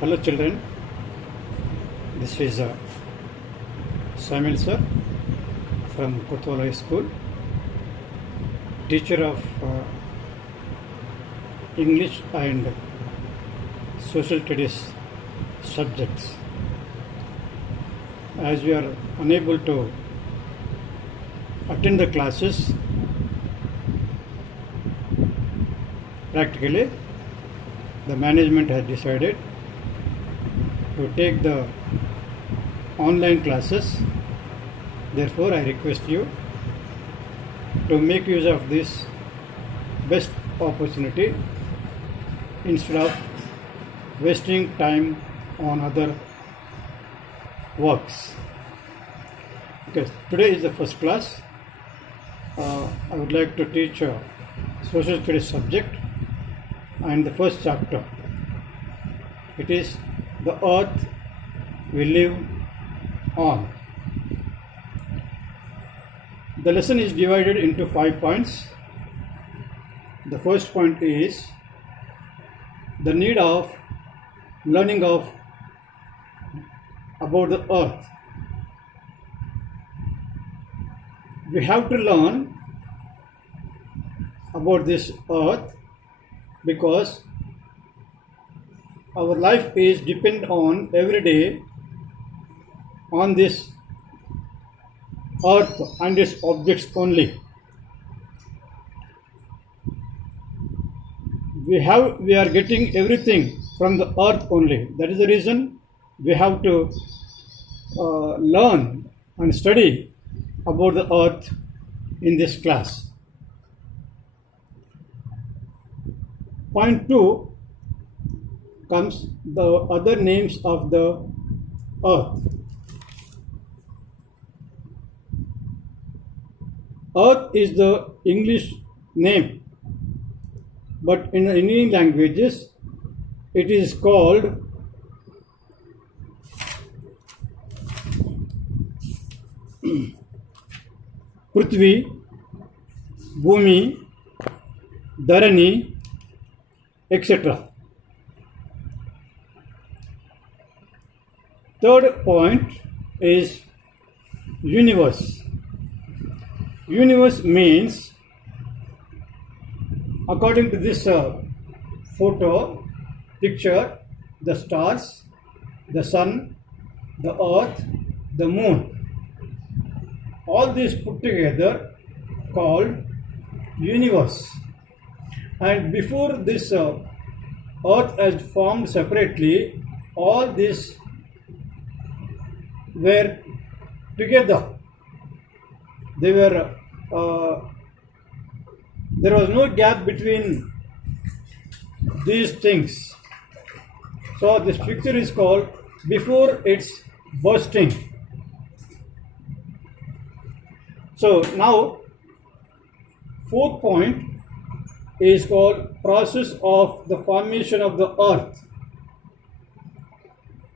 Hello children, this is Samuel sir from Kotwal High School, teacher of English and Social Studies subjects. As we are unable to attend the classes practically, the management has decided to take the online classes. Therefore, I request you to make use of this best opportunity instead of wasting time on other works. Okay, today is the first class. I would like to teach a social studies subject and the first chapter. It is the earth we live on. The lesson is divided into 5 points. The first point is the need of learning about the earth. We have to learn about this earth because our life is depend on every day on this earth and its objects only. We are getting everything from the earth only. That is the reason we have to learn and study about the earth in this class. Point 2 comes the other names of the earth. Earth is the English name, but in Indian languages it is called Prithvi, Bhumi, Dharani, etc. Third point is universe. Universe means, according to this picture, the stars, the sun, the earth, the moon. All these put together called universe. And before this earth has formed separately, all these were together. They were there was no gap between these things. So this picture is called before its bursting. So now fourth point is called process of the formation of the earth.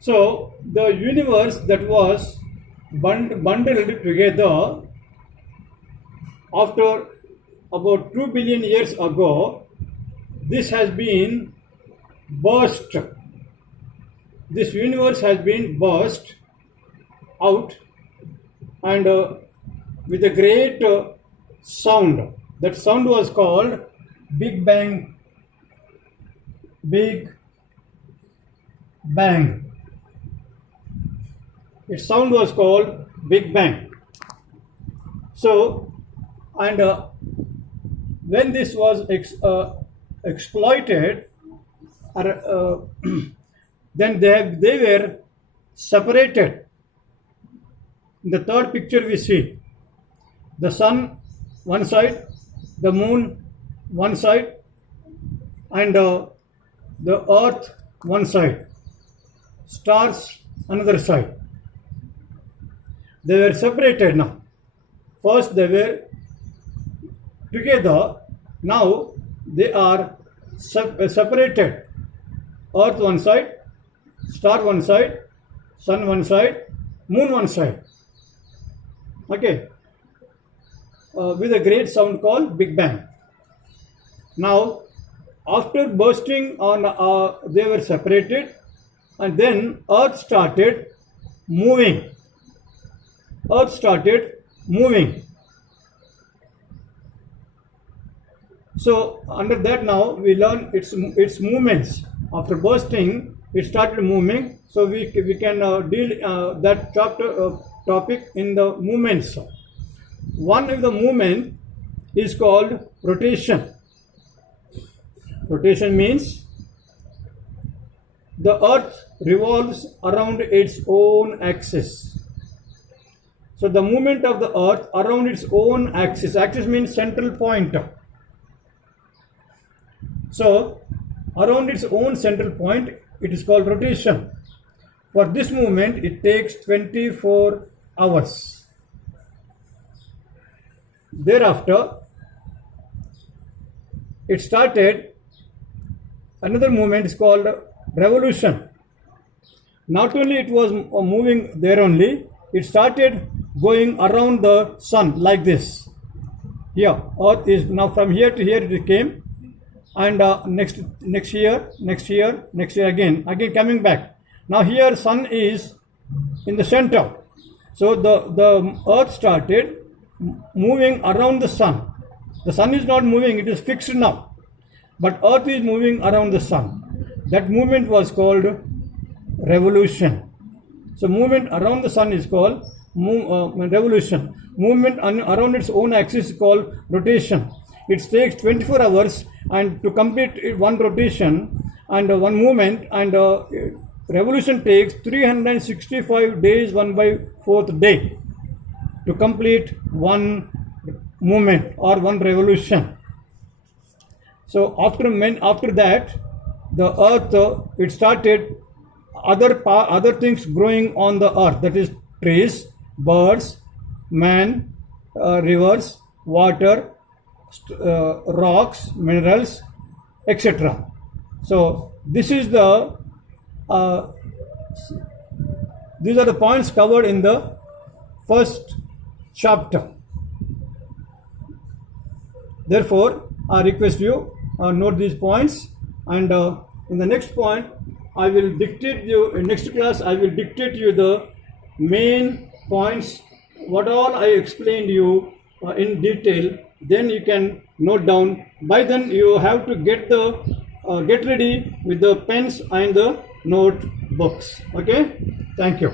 So the universe that was bundled together after about 2 billion years ago, this has been burst. This universe has been burst out and with a great sound. That sound was called Big Bang. Big Bang. Its sound was called Big Bang. So, and when this was exploited, then they were separated. In the third picture we see the sun one side, the moon one side, and the earth one side, stars another side. They were separated now. First they were together, now they are separated. Earth one side, star one side, sun one side, moon one side. Okay. with a great sound called Big Bang. Now, after bursting on, they were separated, and then Earth started moving. Earth started moving. So under that now we learn its movements. After bursting, it started moving. So we can deal that topic in the movements. One of the movement is called rotation. Rotation means the Earth revolves around its own axis. So the movement of the Earth around its own axis. Axis means central point. So around its own central point, it is called rotation. For this movement, it takes 24 hours. Thereafter, it started another movement is called revolution. Not only it was moving there only, it started going around the sun like this. Here, Earth is now from here to here it came, and next year again coming back. Now here sun is in the center. So the Earth started moving around the sun. The sun is not moving, it is fixed now. But Earth is moving around the sun. That movement was called revolution. So movement around the sun is called revolution. Movement around its own axis is called rotation. It takes 24 hours and to complete one rotation and one movement, and revolution takes 365 days 1/4 day to complete one movement or one revolution. So after that, the Earth it started other things growing on the Earth, that is trees, birds, man, rivers, water, rocks, minerals, etc. So this is these are the points covered in the first chapter. Therefore, I request you note these points, and in the next point, I will dictate you. In next class, I will dictate you the main points, what all I explained you in detail. Then you can note down. By then, you have to get ready with the pens and the notebooks. Okay? Thank you.